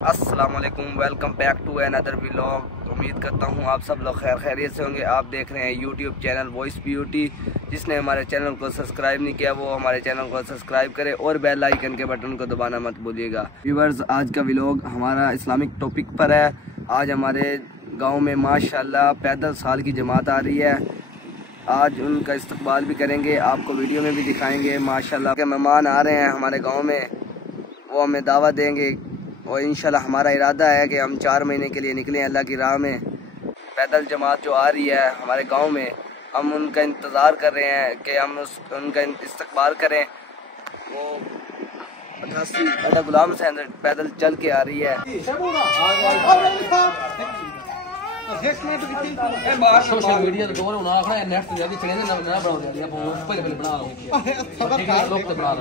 अस्सलाम वालेकुम, welcome back to another vlog. उम्मीद करता हूँ आप सब लोग खैरियत से होंगे। आप देख रहे हैं यूट्यूब चैनल वॉइस ब्यूटी। जिसने हमारे चैनल को सब्सक्राइब नहीं किया वो हमारे चैनल को सब्सक्राइब करे और बेल आइकन के बटन को दबाना मत भूलिएगा। व्यूअर्स, आज का व्लॉग हमारा इस्लामिक टॉपिक पर है। आज हमारे गाँव में माशाल्लाह पैदल साल की जमात आ रही है। आज उनका इस्तकबाल भी करेंगे, आपको वीडियो में भी दिखाएंगे। माशाल्लाह के मेहमान आ रहे हैं हमारे गाँव में, वो हमें दावत देंगे और इंशाल्लाह हमारा इरादा है कि हम 4 महीने के लिए निकलें अल्लाह की राह में। पैदल जमात जो आ रही है हमारे गांव में, हम उनका इंतज़ार कर रहे हैं कि हम उनका इस्तकबाल करें। वो 88 अल्लाह गुलाम से पैदल चल के आ रही है। सोशल मीडिया तो दौर होना आखना नेट ते जल्दी चले ना ना बना दिया पहले बना लो लोग तो बना लो।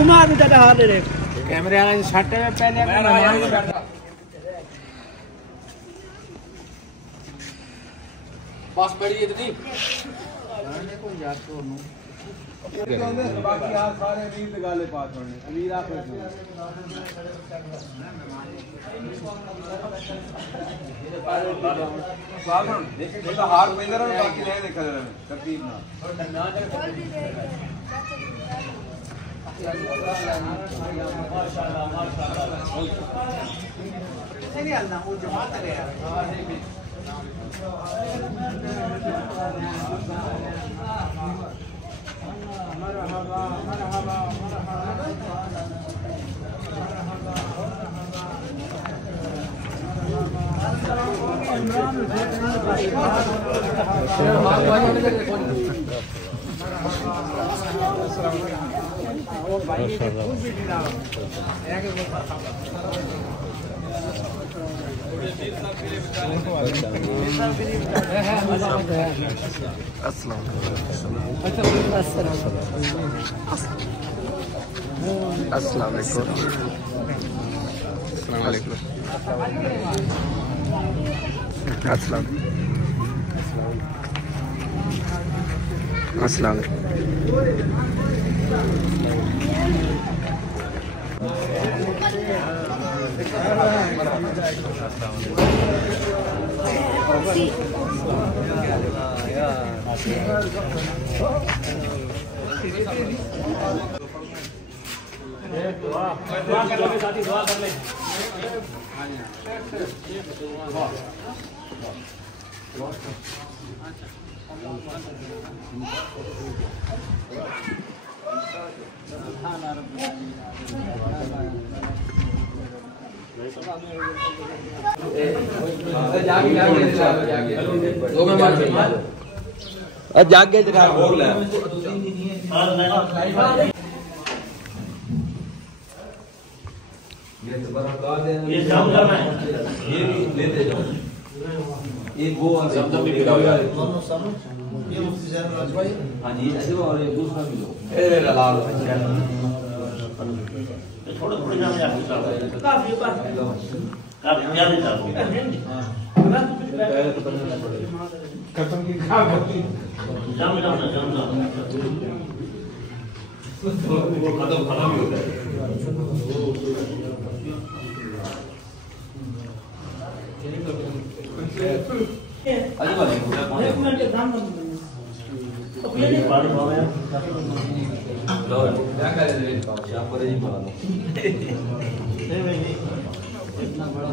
उमार भी दादा हाथ दे कैमरे वाला छाटे में पहले बस बड़ी इतनी बाकी आप सारे अमीर लगा ले पास होने अमीर आप हाथ में जरा बाकी नहीं देखा जरा तरतीब ना माशाल्लाह माशाल्लाह नहीं अल्लाह वो जमा करे यार। अस्सलाम वालेकुम। अस्सलाम अस्सलाम जागे जरा बोल रहा ये जमजम है, ये लेते जाओ। ये वो जमजम भी पिलाओ यार। ये मुफ्ती साहब भाई हाँ जी ऐसे और एक दूसरा भी लो। ए लाल थोड़ा थोड़ा जाने यार काफी ज्यादा चाहो खत्म की खा होती जमजम वो खत्म ही होता है। अरे वाले एक मिनट के दाम तो ये नहीं पानी पावे लो क्या कर रहे हो आप पर ही मार लो। नहीं इतना बड़ा